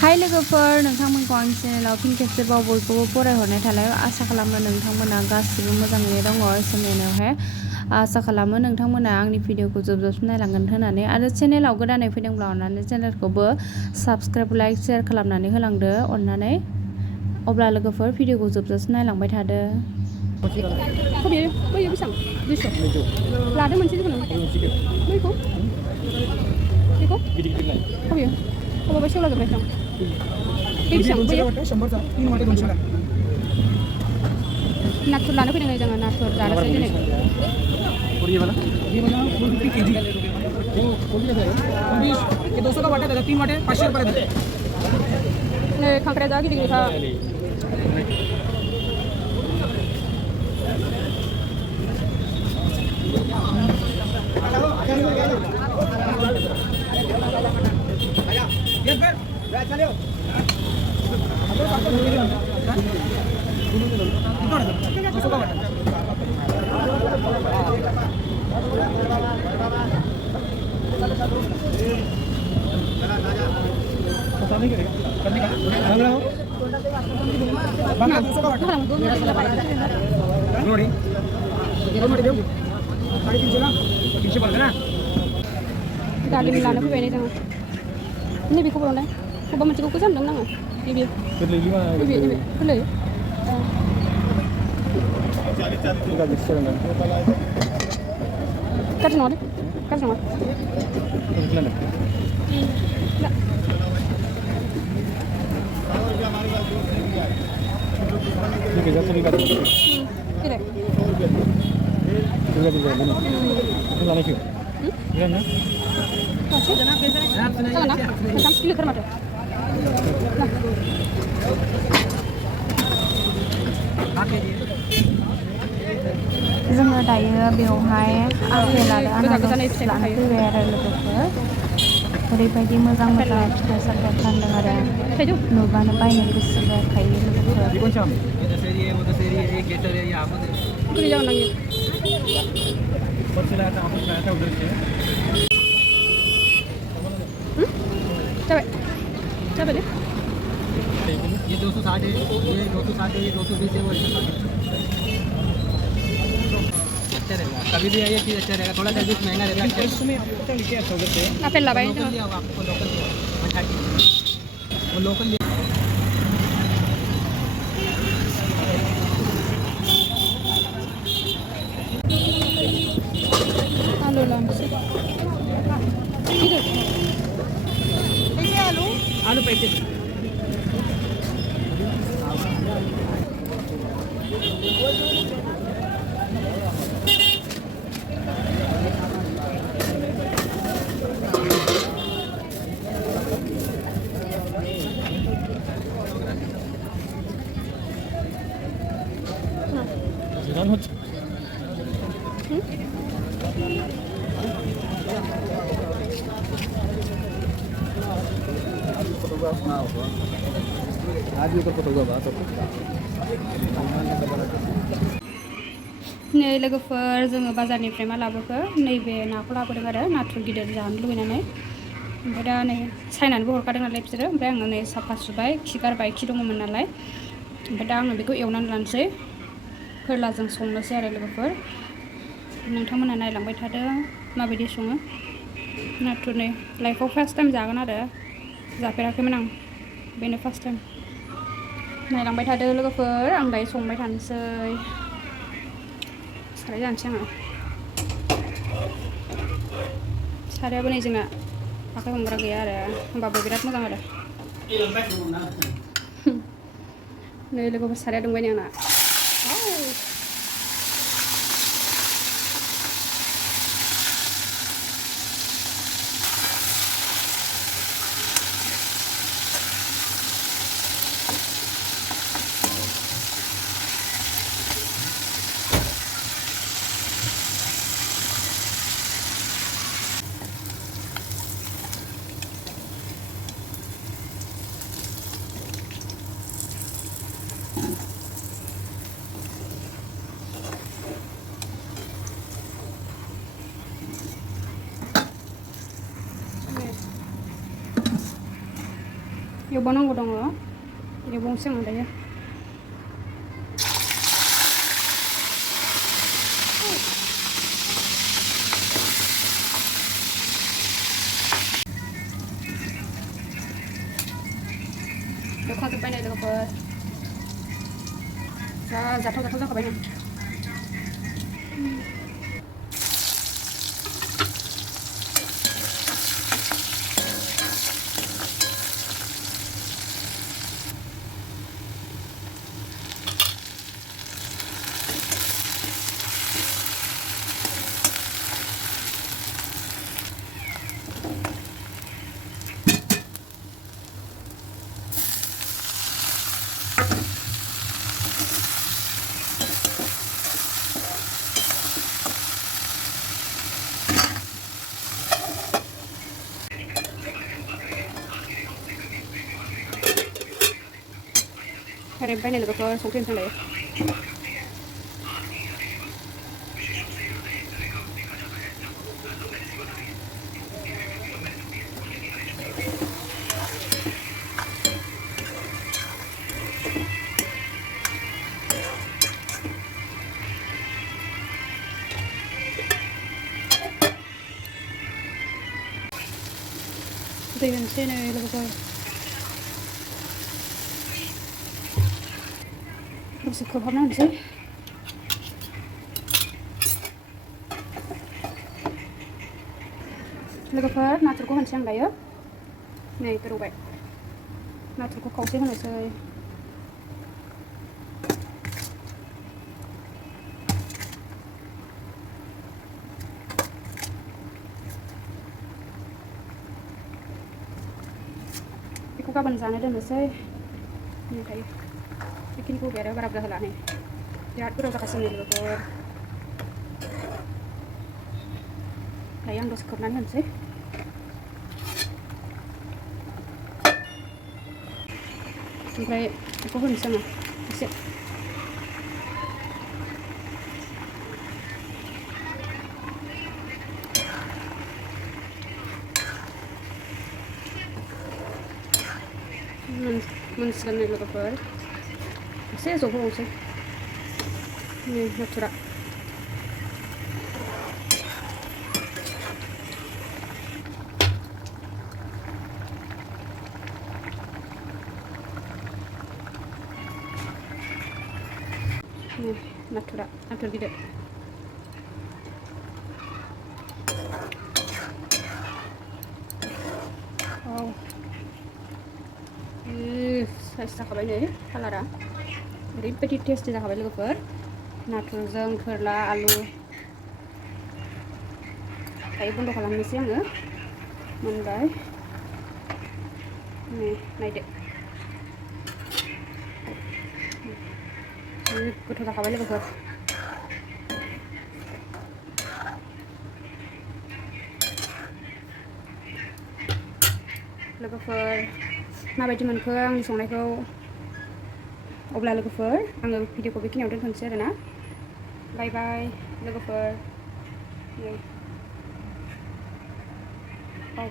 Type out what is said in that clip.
हाय लोगोफोर नोंथांमोनखौ आंनि चेनेलाव फिन खेबसेबाव बयखौबो फरायहरनाय थालाय आसा खालामो नोंथांमोना गासिबो मोजाङैनो दङ चेनेलावहाय आसा खालामो नोंथांमोना आंनि भिडिअखौ जोबजासिम नायलांगोन होननानै आरो चेनेलाव गोदानै फैदोंब्ला अननानै चेनेलखौबो साबस्क्राइब लाइक शेयार खालामनानै होलांदो अननानै अब्ला लोगोफोर भिडिअखौ जोबजासिम नायलांबाय थादो लादो मोनसे बैखौ खबाबा सेवला जोब्बाय दं नाथुर लानो फैदों जोङो नाथुर जानोसै दिनै नै खांख्राया जा गिदिर गिदिरखा दालिम लानो फैबाय जोङो नैबेखौ बर'नाय बबेबा मोनसेखौ गोजानदों नाङो नैबे गोरलै गाज्रि नङा दे गाज्रि नङा जोङो दायो बेवहाय आपेल आरो आनारस लानो फैबाय आरो लोगोफोर ओरैबायदि मोजां मोजां फिथाइ सामथाइ फानदों आरो नुबानो बायनो गोसो जाखायो लोगोफोर जाबाय दे ये 260 है ये 260 है ये 220 है वो 160 अच्छा रहेगा कभी भी ये चीज़ अच्छा रहेगा थोड़ा सर्विस महंगा रहेगा इसमें आपको लिखे अच्छा होगा आपेल लगाए आपको लोकल वो लोकल आलू लाने आलू आलू पैसे नै लोगोफोर जोङो बाजारनिफ्राय मा लाबोखो नैबे नाखौ लाबोदों आरो नाथुर गिदिर जानो लुबैनानै ओमफ्राय दा नै सायनानैबो हरखादों नालाय बिसोरो ओमफ्राय आङो नै साफा सुबाय खि गारबाय खि दङमोन नालाय ओमफ्राय दा आङो बेखौ एवनानै लानोसै फोरलाजों संनोसै आरो लोगोफोर नोंथांमोना नायलांबाय थादों माबायदि सङो नाथुरनि लाइफआव फार्स्ट टाइम जागोन आरो जाफेराखैमोन आं बेनो फार्स्ट टाइम नायलांबाय थादो लोगोफोर आं दायो संबाय थानोसै साराय जानोसै आङो सारायाबो नै जोंना आखाइ हमग्रा गैया आरो होमबाबो बिराद मोजां आरो नै लोगोफोर साराया दुंबाय नै आंना एवबावनांगौ दङ एवबावनोसै आं दायो एवखांजोब्बाय नै लोगोफोर जा जाथाव जाथाव जाखाबाय नै रेबबाय नै लोगोफोर संख्रि होनसै दायो दै होनसै नै लोगोफोर दसे खोबहाबना होनसै लोगोफोर नाथुरखौ होनसै आं दायो नै गोदौबाय नाथुरखौ खावसे होनोसै बेखौ गाबोन जानो दोननोसै ओमफ्राय बेखिनिखौ होबाय आरो बारा बुरजा होला नै बिराद गोथाव जाखासिगोन नै लोगोफोर दायो आं दसे खोबनानै होनसै ओमफ्राय बेखौ होनोसै आङो एसे मोनसिगोन नै लोगोफोर एसे जबहोबावनोसै नै नाथुरा नै नाथुर गिदिर औ साइज जाखाबाय नै कालारा ओरैबायदि टेस्टि जाखाबाय लोगोफोर नाथुरजों फोरला आलु दायो बन्द खालामनोसै आङो मोनबाय नै नायदो गोथाव जाखाबाय लोगोफोर माबायदि मोनखो आंनि संनायखौ अब्ला लोगोफोर आङो भिडिअखौ बेखिनियाव दोनथ'नोसै आरोना बाय बाय लोगोफोर नै औ